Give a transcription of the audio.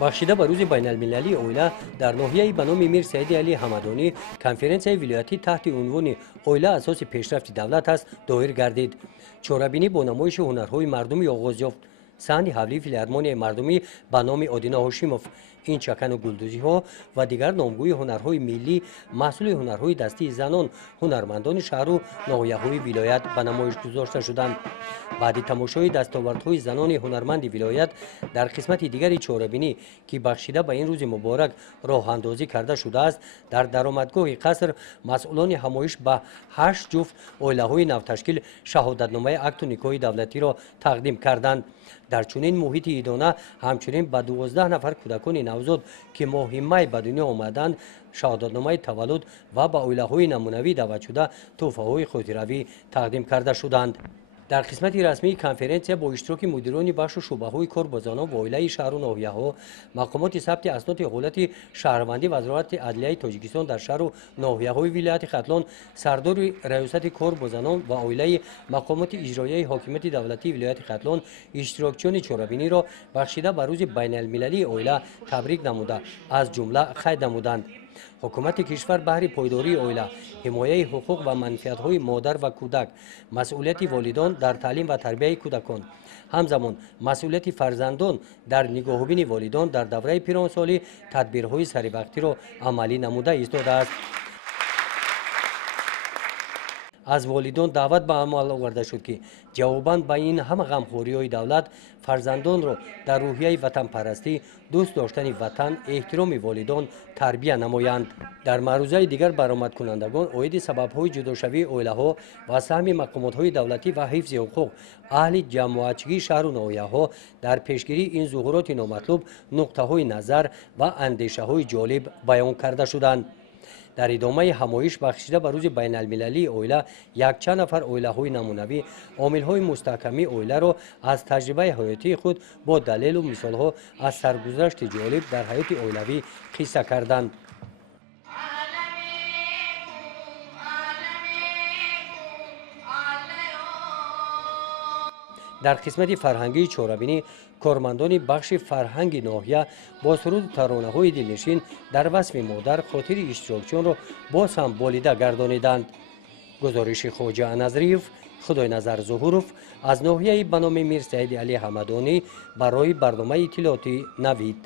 бахшида ба рӯзи байналмилалии оила дар ноҳияи ба номи мир саиди алӣ ҳамадонӣ конференсияи вилоятӣ таҳти унвони оила асоси пешрафти давлат аст доир гардид. чорабинӣ бо намоиши ҳунарҳои мардумӣ оғоз ёфт. саҳни ҳавлии филармонияи мардумӣ ба номи одина ҳошимов, ин чакану гулдузиҳо ва дигар номгӯи ҳунарҳои миллӣ маҳсули ҳунарҳои дастии занон ҳунармандони шаҳру ноҳияҳои вилоят ба намоиш гузошта шуданд. баъди тамошои дастовардҳои занони ҳунарманди вилоят дар қисмати дигари чорабинӣ ки бахшида ба ин рӯзи муборак роҳандозӣ карда шудааст, дар даромадгоҳи қаср масъулони ҳамоиш ба 8 ҷуфт оилаҳои навташкил шаҳодатномаи акту никоҳи давлатиро тақдим карданд. дар чунин муҳити идона ҳамчунин ба 12 нафар кӯдакони навзод ки моҳи май ба дунё омаданд шаҳодатномаи таваллуд ва ба оилаҳои намунавӣ даъватшуда тӯҳфаҳои хотиравӣ тақдим карда шуданд. дар қисмати расмии конференсия бо иштироки мудирони бахшу шӯъбаҳои кор бо занон ва оилаи шаҳру ноҳияҳо, мақомоти сабти асноди ҳолати шаҳрвандӣ вазорати адлияи тоҷикистон дар шаҳру ноҳияҳои вилояти хатлон, сардори раёсати кор бо занон ва оилаи мақомоти иҷроияи ҳокимияти давлатии вилояти хатлон иштирокчиёни чорабиниро бахшида ба рӯзи байналмилалии оила табрик намуда аз ҷумла қайд намуданд. ҳукумати кишвар баҳри пойдории оила, ҳимояи ҳуқуқ ва манфиатҳои модар ва кӯдак, масъулияти волидон дар таълим ва тарбияи кӯдакон, ҳамзамон масъулияти фарзандон дар нигоҳубини волидон дар давраи пиронсолӣ тадбирҳои саривақтиро амалӣ намуда истодааст. аз волидон даъват ба амал оварда шуд ки ҷавобан ба ин ҳама ғамхориҳои давлат фарзандонро дар рӯҳияи ватанпарастӣ, дӯст доштани ватан, эҳтироми волидон тарбия намоянд. дар маърузаи дигар баромадкунандагон оиди сабабҳои ҷудошавии оилаҳо ва саҳми мақомотҳои давлатӣ ва ҳифзи ҳуқуқ аҳли ҷамоатчигии шаҳру ноҳияҳо дар пешгирии ин зуҳуроти номатлуб нуқтаҳои назар ва андешаҳои ҷолиб баён карда шуданд. дар идомаи ҳамоиш бахшида ба рӯзи байналмилалии оила якчанд нафар оилаҳои намунавӣ омилҳои мустаҳкамии оиларо аз таҷрибаи ҳаётии худ бо далелу мисолҳо аз саргузашти ҷолиб дар ҳаёти оилавӣ қисса карданд. дар қисмати фарҳангии чорабинӣ кормандони бахши фарҳанги ноҳия бо суруду таронаҳои дилнишин дар васфи модар хотири иштирокчиёнро боз ҳам болида гардониданд. гузориши хоҷа Назриев, Худойназар Зуҳуров аз ноҳияи ба номи Мир Саиди Алӣ Ҳамадонӣ барои барномаи иттилоъоти Навид.